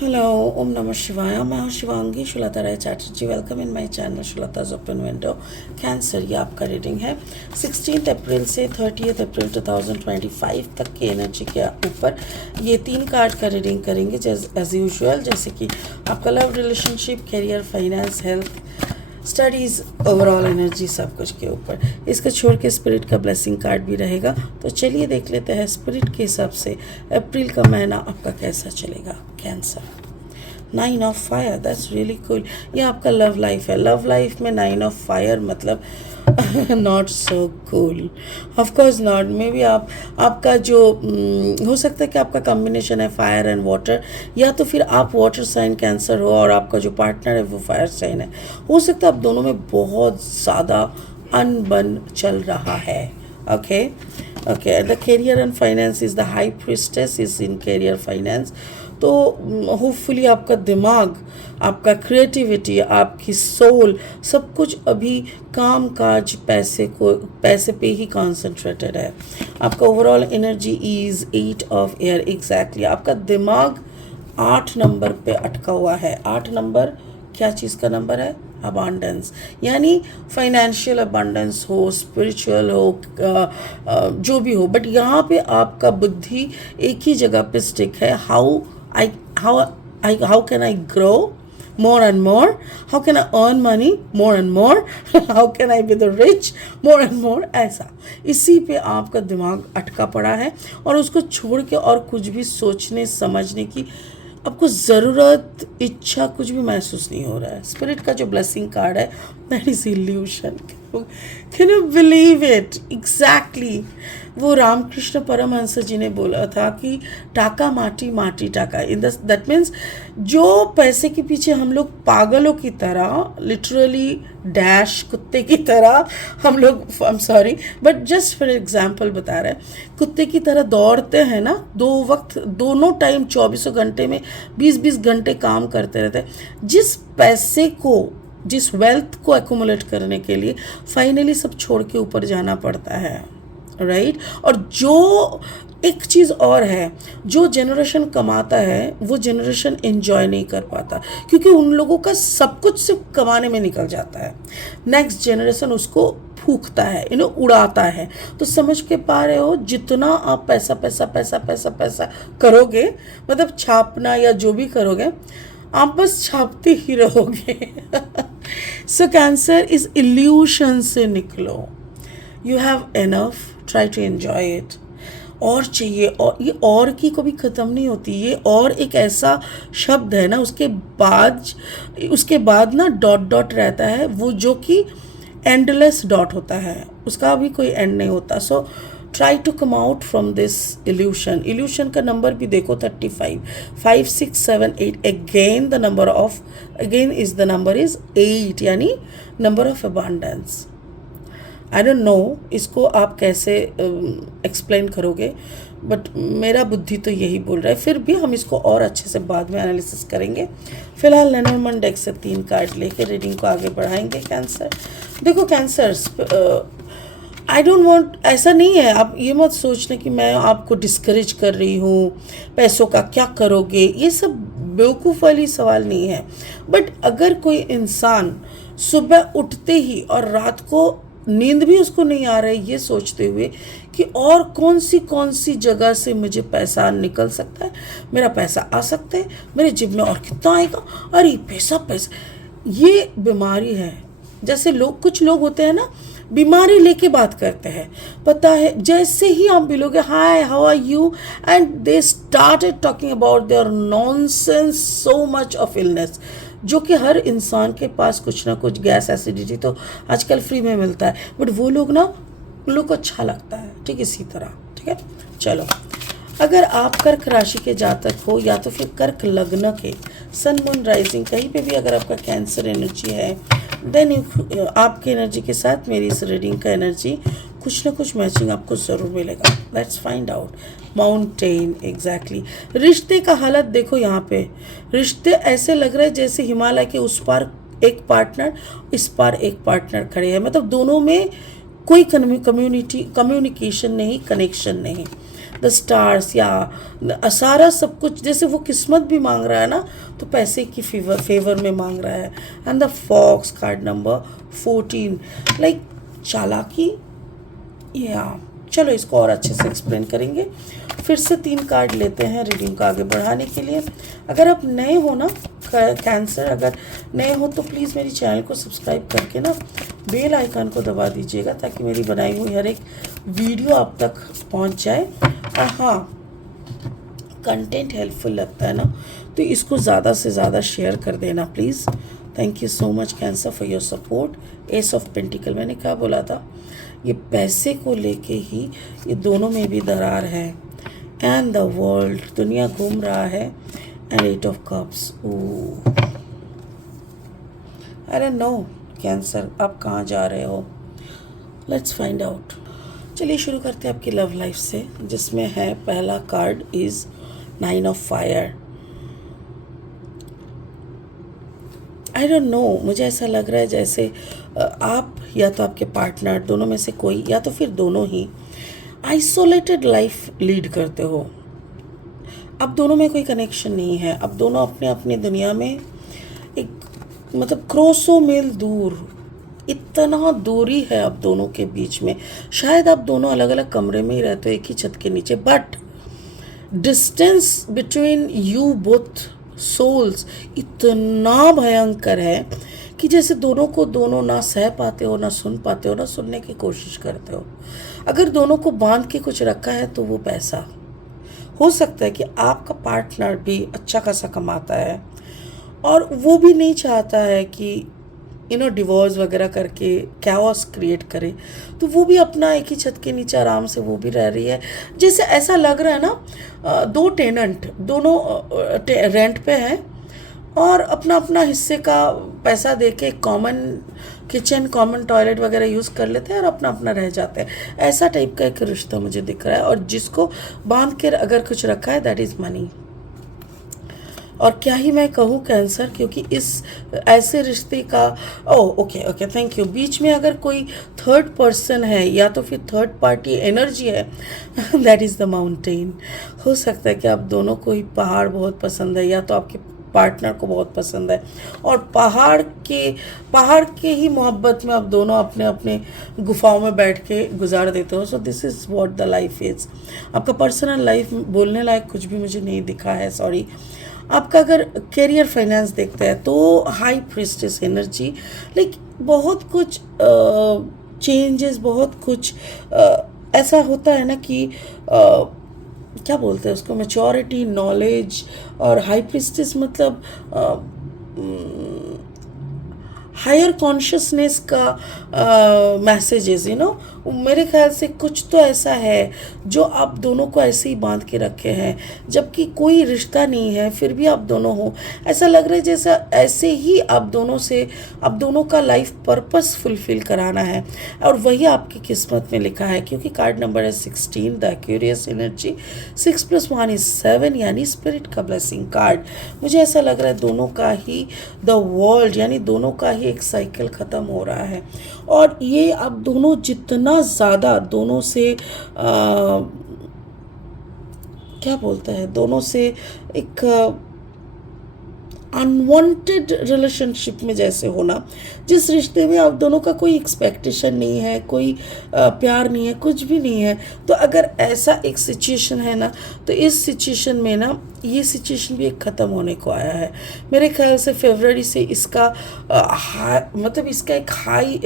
Hello, Om Namah Shivaya. मैं हूँ Shivangi Shulata Rai Chatterjee. Welcome in my channel Shulata's open window. Cancer, ये आपका रीडिंग है 16 अप्रैल से 30 अप्रैल 2025 तक की एनर्जी के ऊपर. ये 3 कार्ड का रीडिंग करेंगे एज यूजुअल, जैसे कि आपका love, relationship, career, finance, health, studies, overall energy, सब कुछ के ऊपर. इसको छोड़ के स्पिरिट का ब्लेसिंग कार्ड भी रहेगा. तो चलिए देख लेते हैं स्पिरिट के हिसाब से अप्रैल का महीना आपका कैसा चलेगा. Cancer, 9 of fire, that's really cool. ये आपका लव लाइफ है. लव लाइफ में 9 ऑफ फायर मतलब not so cool. Of course not. May be आपका जो हो सकता है कि आपका कॉम्बिनेशन है फायर एंड वाटर, या तो फिर आप वाटर साइन कैंसर हो और आपका जो पार्टनर है वो फायर साइन है. हो सकता है आप दोनों में बहुत ज़्यादा अनबन चल रहा है. Okay okay. The career and finance is the high priestess is in career finance. तो होपफुली आपका दिमाग, आपका क्रिएटिविटी, आपकी सोल, सब कुछ अभी काम काज पैसे पे ही कॉन्सेंट्रेटेड है. आपका overall energy is 8 of air. Exactly आपका दिमाग 8 नंबर पे अटका हुआ है. 8 नंबर क्या चीज़ का नंबर है? अबांडेंस. यानी फाइनेंशियल अबांडेंस हो, स्पिरिचुअल हो, जो भी हो, बट यहाँ पे आपका बुद्धि एक ही जगह पे स्टिक है. How can I grow more and more? How can I earn money more and more? How can I be the rich more and more? ऐसा इसी पे आपका दिमाग अटका पड़ा है और उसको छोड़ के और कुछ भी सोचने समझने की आपको ज़रूरत, इच्छा कुछ भी महसूस नहीं हो रहा है. स्पिरिट का जो ब्लेसिंग कार्ड है that is illusion. Can you believe it? Exactly वो रामकृष्ण परमहंस जी ने बोला था कि टाका माटी, माटी टाका. इन दैट मीन्स जो पैसे के पीछे हम लोग पागलों की तरह, लिटरली डैश कुत्ते की तरह हम लोग, I am sorry but just for example बता रहे हैं, कुत्ते की तरह दौड़ते हैं ना, दोनों टाइम 24 घंटे में 20-20 घंटे काम करते रहते हैं. जिस पैसे को, जिस वेल्थ को एक्यूमुलेट करने के लिए फाइनली सब छोड़ के ऊपर जाना पड़ता है, राइट. और जो एक चीज़ और है, जो जनरेशन कमाता है वो जनरेशन एंजॉय नहीं कर पाता, क्योंकि उन लोगों का सब कुछ सिर्फ कमाने में निकल जाता है. नेक्स्ट जनरेशन उसको फूकता है, उड़ाता है. तो समझ के पा रहे हो, जितना आप पैसा पैसा पैसा पैसा पैसा करोगे, मतलब छापना या जो भी करोगे, आप बस छापते ही रहोगे. सो कैंसर, इस इल्यूशन से निकलो. You have enough, try to enjoy it. और चाहिए, और ये और की कभी ख़त्म नहीं होती. ये और एक ऐसा शब्द है ना, उसके बाद ना डॉट डॉट रहता है, वो जो कि एंडलेस डॉट होता है, उसका भी कोई एंड नहीं होता. So try to come out from this illusion. Illusion का नंबर भी देखो 35, 5 6 7 8. Again is the number is 8, यानी number of abundance. I don't know इसको आप कैसे एक्सप्लेन करोगे, बट मेरा बुद्धि तो यही बोल रहा है. फिर भी हम इसको और अच्छे से बाद में एनालिसिस करेंगे. फिलहाल लेनोर्मन डेक से 3 कार्ड लेके रीडिंग को आगे बढ़ाएंगे. कैंसर, देखो कैंसर, आई डोंट वॉन्ट, ऐसा नहीं है, आप ये मत सोचना कि मैं आपको डिस्करेज कर रही हूँ, पैसों का क्या करोगे, ये सब बेवकूफ़ वाली सवाल नहीं है. बट अगर कोई इंसान सुबह उठते ही और रात को नींद भी उसको नहीं आ रहा है, ये सोचते हुए कि और कौन सी जगह से मुझे पैसा निकल सकता है, मेरा पैसा आ सकता है, मेरे जेब में और कितना आएगा, अरे पैसा पैसा, ये बीमारी है. जैसे कुछ लोग होते हैं ना, बीमारी लेके बात करते हैं, पता है, जैसे ही आप मिलोगे, hi how are you, and they started talking about their nonsense, so much of illness, जो कि हर इंसान के पास कुछ ना कुछ, गैस, एसिडिटी तो आजकल फ्री में मिलता है, बट वो लोग ना, उन लोग को अच्छा लगता है. ठीक इसी तरह, ठीक है. चलो, अगर आप कर्क राशि के जातक हो, या तो फिर कर्क लग्न के, सन मून राइजिंग, कहीं पे भी अगर आपका कैंसर एनर्जी है, देन आपकी एनर्जी के साथ मेरी इस रीडिंग का एनर्जी कुछ ना कुछ मैचिंग आपको ज़रूर मिलेगा. Let's find out. Mountain, exactly. रिश्ते का हालत देखो, यहाँ पे रिश्ते ऐसे लग रहे हैं जैसे हिमालय के उस पार एक पार्टनर, इस पार एक पार्टनर खड़े हैं, मतलब दोनों में कोई कम्युनिकेशन नहीं, कनेक्शन नहीं. द स्टार्स या सारा सब कुछ, जैसे वो किस्मत भी मांग रहा है ना, तो पैसे की फेवर में मांग रहा है। And the fox card number 14, like चालाकी, या चलो इसको और अच्छे से एक्सप्लेन करेंगे। फिर से 3 कार्ड लेते हैं रीडिंग को आगे बढ़ाने के लिए। अगर आप नए हो ना कैंसर, अगर नए हो तो प्लीज़ मेरी चैनल को सब्सक्राइब करके ना बेल आइकन को दबा दीजिएगा, ताकि मेरी बनाई हुई हर एक वीडियो आप तक पहुंच जाए। और हाँ, कंटेंट हेल्पफुल लगता है ना, तो इसको ज़्यादा से ज़्यादा शेयर कर देना please. Thank you so much cancer for your support. S of pentacle, मैंने क्या बोला था, ये पैसे को लेके ही ये दोनों में भी दरार है। एंड द वर्ल्ड, दुनिया घूम रहा है। And 8 of cups, I don't no cancer आप कहाँ जा रहे हो, लेट्स फाइंड आउट। चलिए शुरू करते हैं आपकी लव लाइफ से, जिसमें है पहला card is 9 of fire. I don't no, मुझे ऐसा लग रहा है जैसे आप या तो आपके पार्टनर, दोनों में से कोई, या तो फिर दोनों ही आइसोलेटेड लाइफ लीड करते हो। अब दोनों में कोई कनेक्शन नहीं है, अब दोनों अपने अपनी दुनिया में एक मतलब क्रोसों मील दूर, इतना दूरी है अब दोनों के बीच में। शायद आप दोनों अलग अलग कमरे में ही रहते हो, एक ही छत के नीचे, but distance between you both souls इतना भयंकर है कि जैसे दोनों को दोनों ना सह पाते हो, ना सुन पाते हो, ना सुनने की कोशिश करते हो। अगर दोनों को बांध के कुछ रखा है तो वो पैसा। हो सकता है कि आपका पार्टनर भी अच्छा खासा कमाता है और वो भी नहीं चाहता है कि डिवोर्स वगैरह करके कैओस क्रिएट करे, तो वो भी अपना एक ही छत के नीचे आराम से वो भी रह रही है। जैसे ऐसा लग रहा है ना, 2 टेनेंट दोनों रेंट पे हैं और अपना अपना हिस्से का पैसा दे के कॉमन किचन, कॉमन टॉयलेट वगैरह यूज़ कर लेते हैं और अपना अपना रह जाते हैं। ऐसा टाइप का एक रिश्ता मुझे दिख रहा है, और जिसको बांध के अगर कुछ रखा है दैट इज़ मनी। और क्या ही मैं कहूँ कैंसर, क्योंकि इस ऐसे रिश्ते का ओके थैंक यू, बीच में अगर कोई थर्ड पर्सन है या तो फिर थर्ड पार्टी एनर्जी है, दैट इज़ द माउंटेन। हो सकता है कि आप दोनों को ही पहाड़ बहुत पसंद है, या तो आपके पार्टनर को बहुत पसंद है, और पहाड़ के ही मोहब्बत में आप दोनों अपने अपने गुफाओं में बैठ के गुजार देते हो। So this is what the life is. आपका पर्सनल लाइफ बोलने लायक कुछ भी मुझे नहीं दिखा है, सॉरी। आपका अगर करियर फाइनेंस देखते हैं तो हाई प्रिस्टेस एनर्जी, लाइक बहुत कुछ चेंजेस, बहुत कुछ ऐसा होता है ना कि क्या बोलते हैं उसको, मैच्योरिटी, नॉलेज, और हाई प्रिस्टेस मतलब हायर कॉन्शियसनेस का मैसेजेस, मेरे ख्याल से कुछ तो ऐसा है जो आप दोनों को ऐसे ही बांध के रखे हैं, जबकि कोई रिश्ता नहीं है, फिर भी आप दोनों हो। ऐसा लग रहा है जैसा ऐसे ही आप दोनों का लाइफ पर्पस फुलफिल कराना है, और वही आपकी किस्मत में लिखा है, क्योंकि कार्ड नंबर है 16, द क्यूरियस एनर्जी। 6 + 1 = 7, यानी स्पिरिट का ब्लेसिंग कार्ड। मुझे ऐसा लग रहा है दोनों का ही द वर्ल्ड, यानी दोनों का ही एक साइकिल ख़त्म हो रहा है, और ये अब दोनों जितना ज़्यादा दोनों से क्या बोलते हैं, दोनों से एक अनवांटेड रिलेशनशिप में जैसे होना, जिस रिश्ते में आप दोनों का कोई एक्सपेक्टेशन नहीं है, कोई प्यार नहीं है, कुछ भी नहीं है। तो अगर ऐसा एक सिचुएशन है ना, तो इस सिचुएशन में ना ये सिचुएशन भी एक ख़त्म होने को आया है। मेरे ख्याल से फरवरी से इसका मतलब इसका एक हाई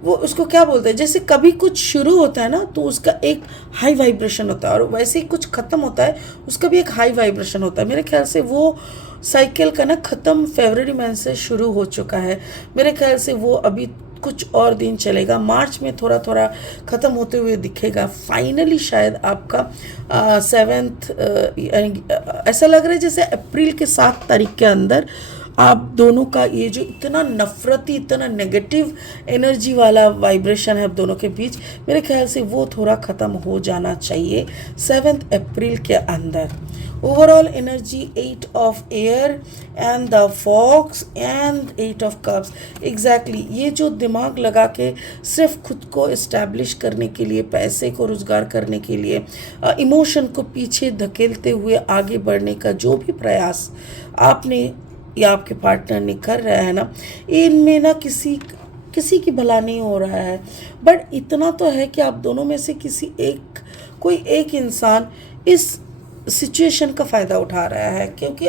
वो उसको क्या बोलते हैं, जैसे कभी कुछ शुरू होता है ना तो उसका एक हाई वाइब्रेशन होता है, और वैसे ही कुछ ख़त्म होता है उसका भी एक हाई वाइब्रेशन होता है। मेरे ख्याल से वो साइकिल का ना ख़त्म फरवरी मंथ से शुरू हो चुका है। मेरे ख्याल से वो अभी कुछ और दिन चलेगा, मार्च में थोड़ा थोड़ा ख़त्म होते हुए दिखेगा। फाइनली शायद आपका 7th ऐसा लग रहा है जैसे अप्रैल के 7 तारीख के अंदर आप दोनों का ये जो इतना नफरती, इतना नेगेटिव एनर्जी वाला वाइब्रेशन है आप दोनों के बीच, मेरे ख्याल से वो थोड़ा ख़त्म हो जाना चाहिए 7 अप्रैल के अंदर। Overall energy 8 of air and the fox and 8 of cups. Exactly ये जो दिमाग लगा के सिर्फ खुद को इस्टेब्लिश करने के लिए, पैसे को रोजगार करने के लिए, इमोशन को पीछे धकेलते हुए आगे बढ़ने का जो भी प्रयास आपने या आपके पार्टनर ने कर रहा है ना, इनमें ना किसी की भला नहीं हो रहा है। बट इतना तो है कि आप दोनों में से कोई एक इंसान इस सिचुएशन का फ़ायदा उठा रहा है, क्योंकि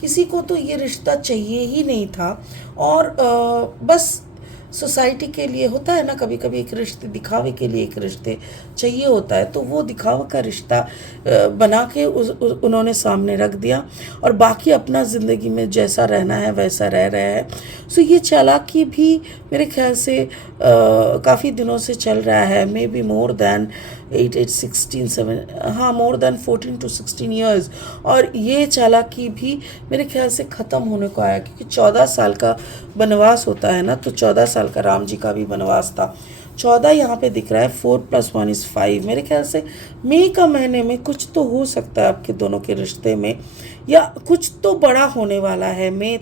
किसी को तो ये रिश्ता चाहिए ही नहीं था। और बस सोसाइटी के लिए होता है ना, कभी कभी एक रिश्ते दिखावे के लिए एक रिश्ते चाहिए होता है, तो वो दिखावा का रिश्ता बना के उन्होंने सामने रख दिया और बाकी अपना ज़िंदगी में जैसा रहना है वैसा रह रहे हैं। सो ये चालाकी भी मेरे ख्याल से काफ़ी दिनों से चल रहा है, may be more than 14 to 16 years. और ये चालाकी भी मेरे ख्याल से ख़त्म होने को आया, क्योंकि 14 साल का वनवास होता है ना, तो 14 साल का राम जी का भी वनवास था। 14 यहाँ पे दिख रहा है, 4 + 1 = 5। मेरे ख्याल से मई का महीने में कुछ तो हो सकता है आपके दोनों के रिश्ते में, या कुछ तो बड़ा होने वाला है मई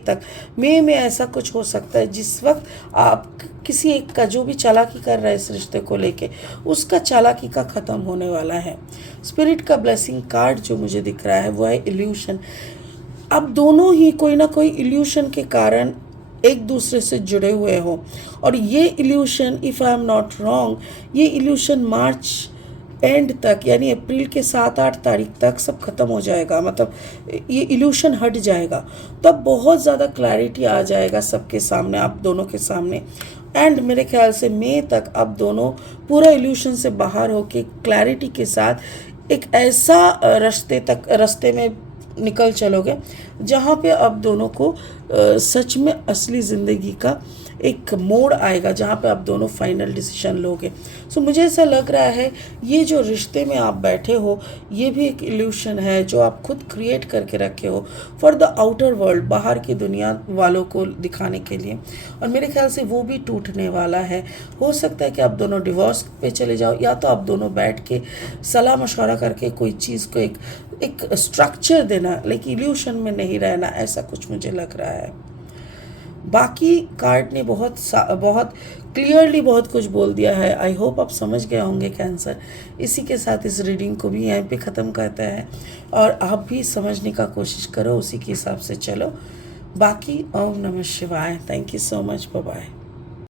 में ऐसा कुछ हो सकता है जिस वक्त आप किसी एक का जो भी चालाकी कर रहा है इस रिश्ते को लेके, उसका चालाकी का ख़त्म होने वाला है। स्पिरिट का ब्लेसिंग कार्ड जो मुझे दिख रहा है वो है इल्यूशन। अब दोनों ही कोई ना कोई इल्यूशन के कारण एक दूसरे से जुड़े हुए हो, और ये evolution, if I am not wrong, ये इल्यूशन मार्च एंड तक यानी अप्रैल के 7-8 तारीख तक सब खत्म हो जाएगा, मतलब ये इल्यूशन हट जाएगा। तब बहुत ज़्यादा क्लैरिटी आ जाएगा सबके सामने, आप दोनों के सामने। एंड मेरे ख्याल से मई तक आप दोनों पूरा इल्यूशन से बाहर होके क्लैरिटी के साथ एक ऐसा रास्ते में निकल चलोगे जहाँ पे आप दोनों को सच में असली ज़िंदगी का एक मोड़ आएगा, जहाँ पे आप दोनों फाइनल डिसीजन लोगे। सो मुझे ऐसा लग रहा है ये जो रिश्ते में आप बैठे हो ये भी एक इल्यूशन है जो आप खुद क्रिएट करके रखे हो फॉर द आउटर वर्ल्ड, बाहर की दुनिया वालों को दिखाने के लिए। और मेरे ख्याल से वो भी टूटने वाला है। हो सकता है कि आप दोनों डिवोर्स पे चले जाओ, या तो आप दोनों बैठ के सलाह मशवरा करके कोई चीज़ को एक स्ट्रक्चर देना, लेकिन इल्यूशन में नहीं रहना, ऐसा कुछ मुझे लग रहा है। बाकी कार्ड ने बहुत क्लियरली बहुत कुछ बोल दिया है। आई होप आप समझ गए होंगे कैंसर। इसी के साथ इस रीडिंग को भी यहीं पे ख़त्म करते हैं, और आप भी समझने का कोशिश करो, उसी के हिसाब से चलो। बाकी ओम नमः शिवाय। Thank you so much, bye bye.